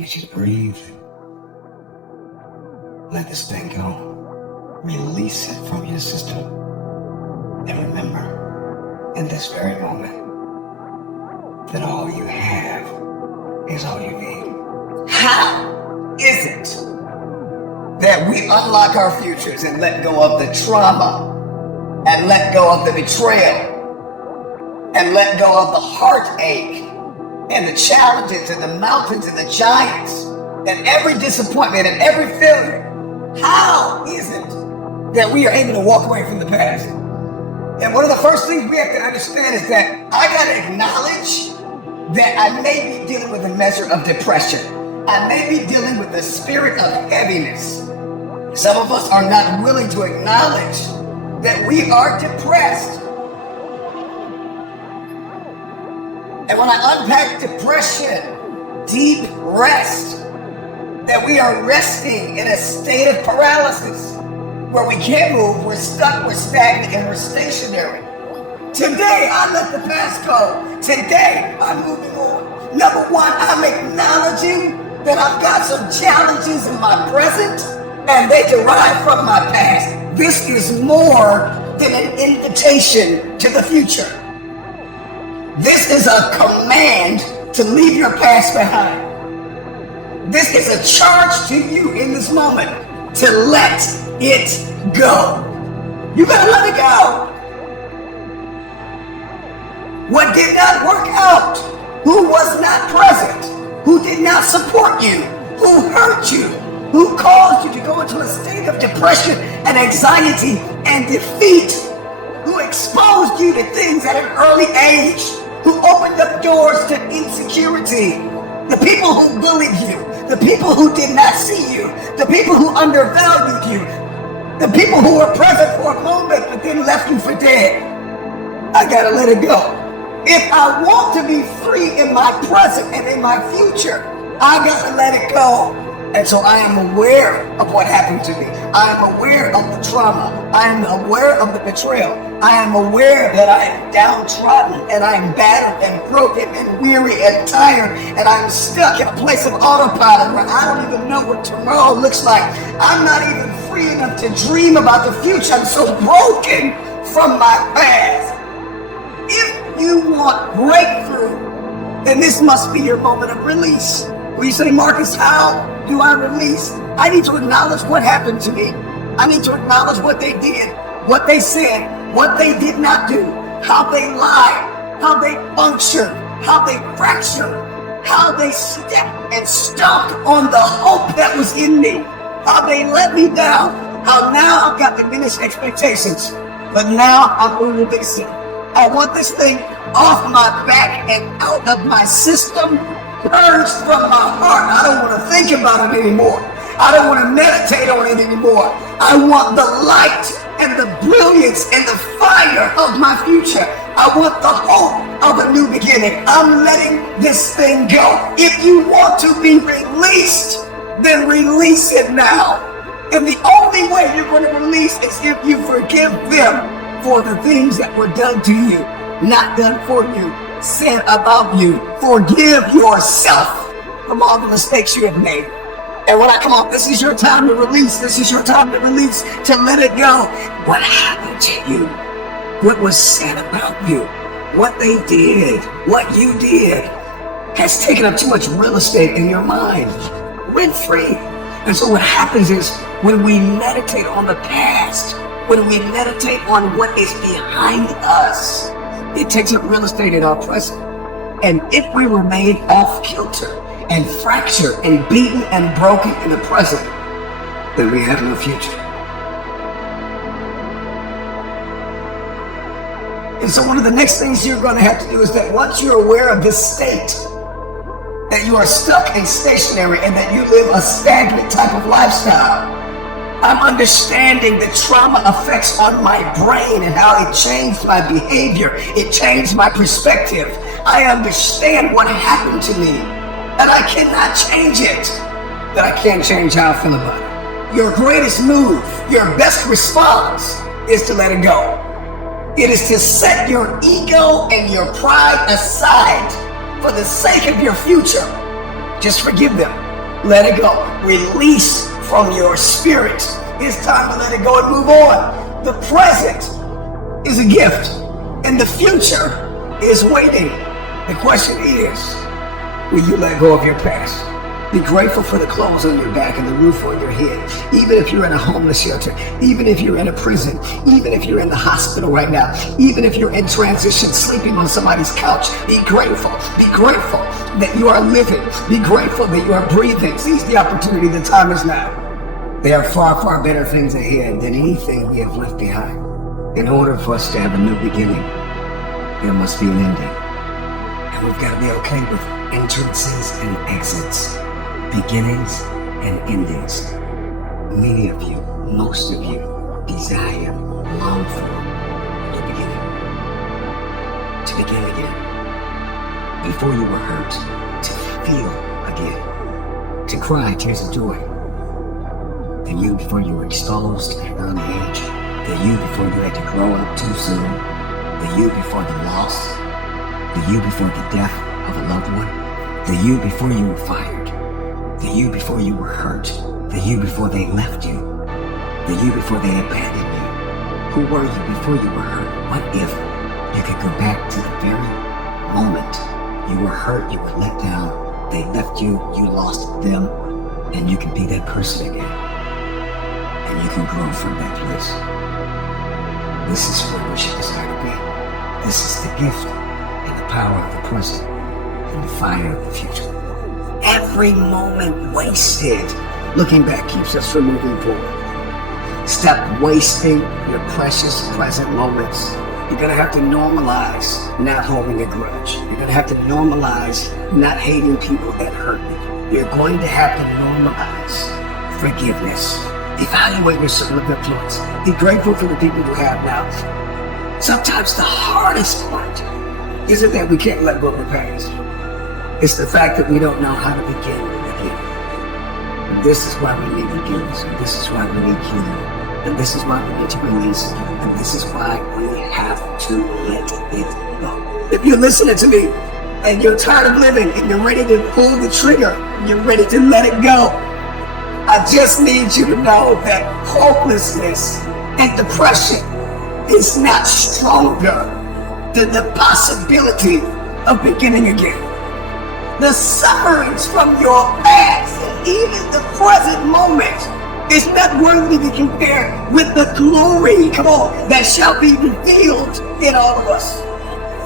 need you to breathe. Let this thing go. Release it from your system. And remember, in this very moment, that all you have is all you need. How is it that we unlock our futures and let go of the trauma and let go of the betrayal and let go of the heartache and the challenges and the mountains and the giants and every disappointment and every failure? How is it that we are able to walk away from the past? And one of the first things we have to understand is that I got to acknowledge that I may be dealing with a measure of depression. I may be dealing with the spirit of heaviness. Some of us are not willing to acknowledge that we are depressed. And when I unpack depression, deep rest, that we are resting in a state of paralysis where we can't move, we're stuck, we're stagnant, and we're stationary. Today, I let the past go. Today, I'm moving on. Number one, I'm acknowledging that I've got some challenges in my present and they derive from my past. This is more than an invitation to the future. This is a command to leave your past behind. This is a charge to you in this moment to let it go. You better let it go. What did not work out? Who was not present? Who did not support you? Who hurt you? Who caused you to go into a state of depression and anxiety and defeat? Who exposed you to things at an early age? Who opened up doors to insecurity? The people who bullied you, the people who did not see you, the people who undervalued you, the people who were present for a moment but then left you for dead. I gotta let it go. If I want to be free in my present and in my future, I gotta let it go. And so I am aware of what happened to me. I am aware of the trauma. I am aware of the betrayal. I am aware that I am downtrodden and I am battered and broken and weary and tired and I'm stuck in a place of autopilot where I don't even know what tomorrow looks like. I'm not even free enough to dream about the future. I'm so broken from my past. If you want breakthrough, then this must be your moment of release. When you say, Marcus, how do I release? I need to acknowledge what happened to me. I need to acknowledge what they did, what they said, what they did not do, how they lied, how they functioned, how they fractured, how they stepped and stomped on the hope that was in me, how they let me down, how now I've got diminished expectations, but now I'm releasing. I want this thing off my back and out of my system, purged from my heart. I don't want to think about it anymore. I don't want to meditate on it anymore. I want the light and the brilliance and the fire of my future. I want the hope of a new beginning. I'm letting this thing go. If you want to be released, then release it now. And the only way you're going to release is if you forgive them for the things that were done to you, not done for you, said about you. Forgive yourself from all the mistakes you have made. And when I come on, this is your time to release. This is your time to release, to let it go. What happened to you? What was said about you? What they did, what you did, has taken up too much real estate in your mind, rent free. And so what happens is when we meditate on the past, when we meditate on what is behind us, it takes up real estate in our present. And if we remain off kilter and fractured and beaten and broken in the present, then we have no future. And so one of the next things you're going to have to do is that once you're aware of this state, that you are stuck and stationary and that you live a stagnant type of lifestyle, I'm understanding the trauma effects on my brain and how it changed my behavior. It changed my perspective. I understand what happened to me, and I cannot change it, but I can change how I feel about it. Your greatest move, your best response is to let it go. It is to set your ego and your pride aside for the sake of your future. Just forgive them. Let it go. Release from your spirit. It's time to let it go and move on. The present is a gift, and the future is waiting. The question is, will you let go of your past? Be grateful for the clothes on your back and the roof on your head. Even if you're in a homeless shelter, even if you're in a prison, even if you're in the hospital right now, even if you're in transition, sleeping on somebody's couch, be grateful. Be grateful that you are living. Be grateful that you are breathing. Seize the opportunity. The time is now. There are far, far better things ahead than anything we have left behind. In order for us to have a new beginning, there must be an ending. And we've got to be okay with entrances and exits, beginnings and endings. Many of you, most of you, desire, long for the beginning. To begin again. Before you were hurt, to feel again. To cry tears of joy. The you before you were exposed at an early age. The you before you had to grow up too soon. The you before the loss. The you before the death of a loved one. The you before you were fired. The you before you were hurt. The you before they left you. The you before they abandoned you. Who were you before you were hurt? What if you could go back to the very moment you were hurt, you were let down, they left you, you lost them, and you can be that person again. And you can grow from that place. This is where we should desire to be. This is the gift and the power of the present and the fire of the future. Every moment wasted looking back keeps us from moving forward. Stop wasting your precious present moments. You're going to have to normalize not holding a grudge. You're going to have to normalize not hating people that hurt you. You're going to have to normalize forgiveness. Evaluate your circle of influence. Be grateful for the people you have now. Sometimes the hardest part isn't that we can't let go of the past. It's the fact that we don't know how to begin again. And this is why we need forgiveness. And this is why we need healing. And this is why we need to release. And this is why we have to let it go. If you're listening to me and you're tired of living and you're ready to pull the trigger, you're ready to let it go, I just need you to know that hopelessness and depression is not stronger than the possibility of beginning again. The sufferings from your past and even the present moment is not worthy to be compared with the glory, come on, that shall be revealed in all of us.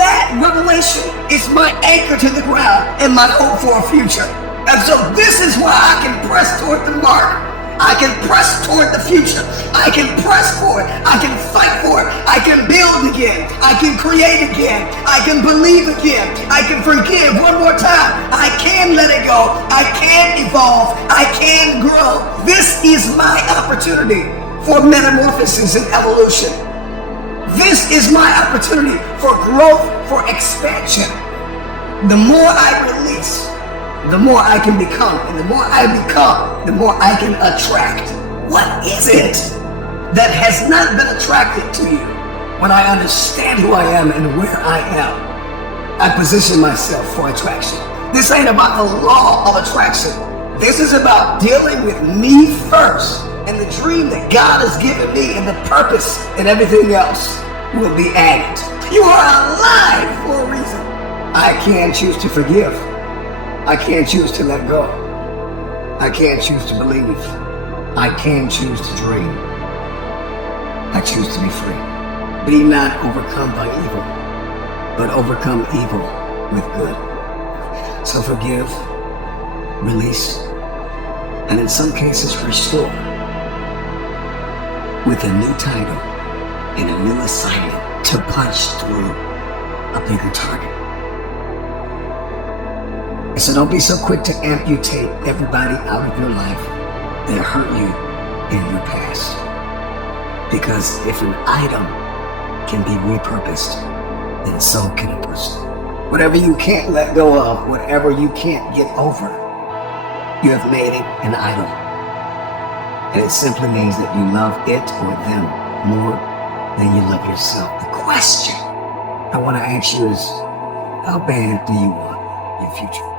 That revelation is my anchor to the ground and my hope for a future. And so this is why I can press toward the mark. I can press toward the future. I can press for it. I can fight for it. I can build again. I can create again. I can believe again. I can forgive one more time. I can let it go. I can evolve. I can grow. This is my opportunity for metamorphosis and evolution. This is my opportunity for growth, for expansion. The more I release, the more I can become. And the more I become, the more I can attract. What is it that has not been attracted to you? When I understand who I am and where I am, I position myself for attraction. This ain't about the law of attraction. This is about dealing with me first and the dream that God has given me, and the purpose, and everything else will be added. You are alive for a reason. I can choose to forgive. I can't choose to let go. I can't choose to believe. I can choose to dream. I choose to be free. Be not overcome by evil, but overcome evil with good. So forgive, release, and in some cases restore with a new title and a new assignment to punch through a bigger target. So don't be so quick to amputate everybody out of your life that hurt you in your past. Because if an item can be repurposed, then so can a person. Whatever you can't let go of, whatever you can't get over, you have made it an idol. And it simply means that you love it or them more than you love yourself. The question I want to ask you is, how bad do you want your future?